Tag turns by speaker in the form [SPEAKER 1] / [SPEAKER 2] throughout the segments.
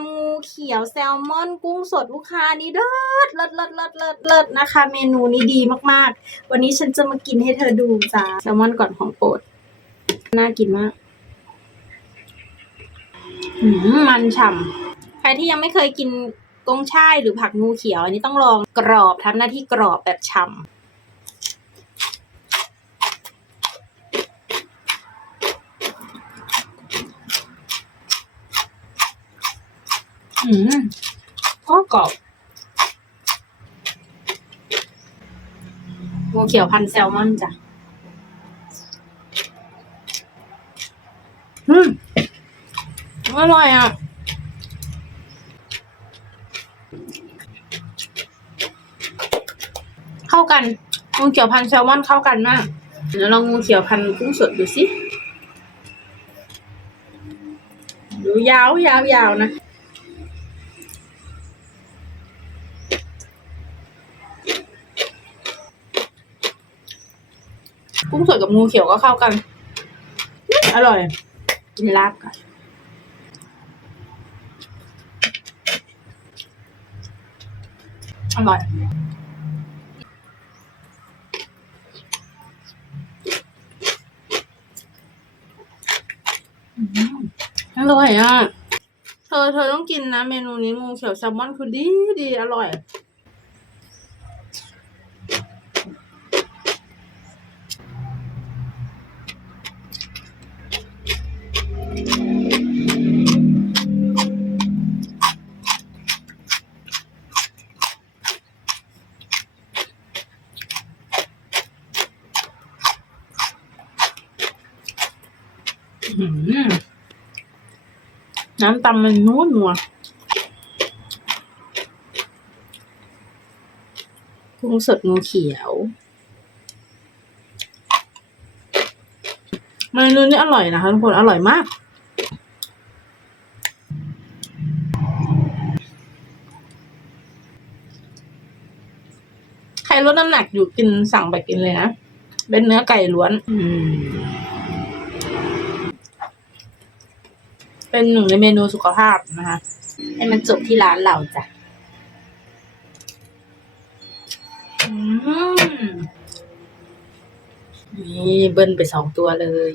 [SPEAKER 1] ำงูเขียวแซลมอนกุ้งสดลูกค้านี่เลิศเลิศเลิศเลิศเลิศเลิศนะคะ เมนูนี้ดีมากๆ วันนี้ฉันจะมากินให้เธอดูจ้าแซลมอนก่อนของโปรดน่ากินมากมมันฉ่ำใครที่ยังไม่เคยกินกงช่ายหรือผักงูเขียวอันนี้ต้องลองกรอบทำหน้าที่กรอบแบบฉ่ำ อืมก็กรอบงูเขียวพันแซลมอนจ้ะ อืม อร่อยอะ เข้ากัน งูเขียวพันแซลมอนเข้ากันมาก เดี๋ยวลองงูเขียวพันกุ้งสดดูสิ ดูยาวยาวยาวนะ กุ้งสดกับงูเขียวก็เข้ากัน อร่อย กินลาบกันอร่อยอืมอร่อยอะ เธอเธอต้องกินนะ เมนูนี้งูเขียวแซลมอนคือดีดีอร่อย น้ำตำมันนัวนัวกุ้งสดงูเขียว เมนูนี้อร่อยนะคะทุกคนอร่อยมากใครลดน้ำหนักอยู่กินสั่งไปกินเลยนะ เป็นเนื้อไก่ล้วน อืม เป็นหนึ่งในเมนูสุขภาพนะคะ ให้มันจบที่ร้านเราจ้ะนี่เบิ้ลไปสองตัวเลย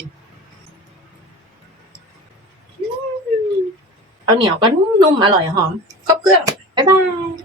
[SPEAKER 1] เอาเหนียวก็นุ่มๆอร่อยหอมครบเครื่อง บ๊ายบาย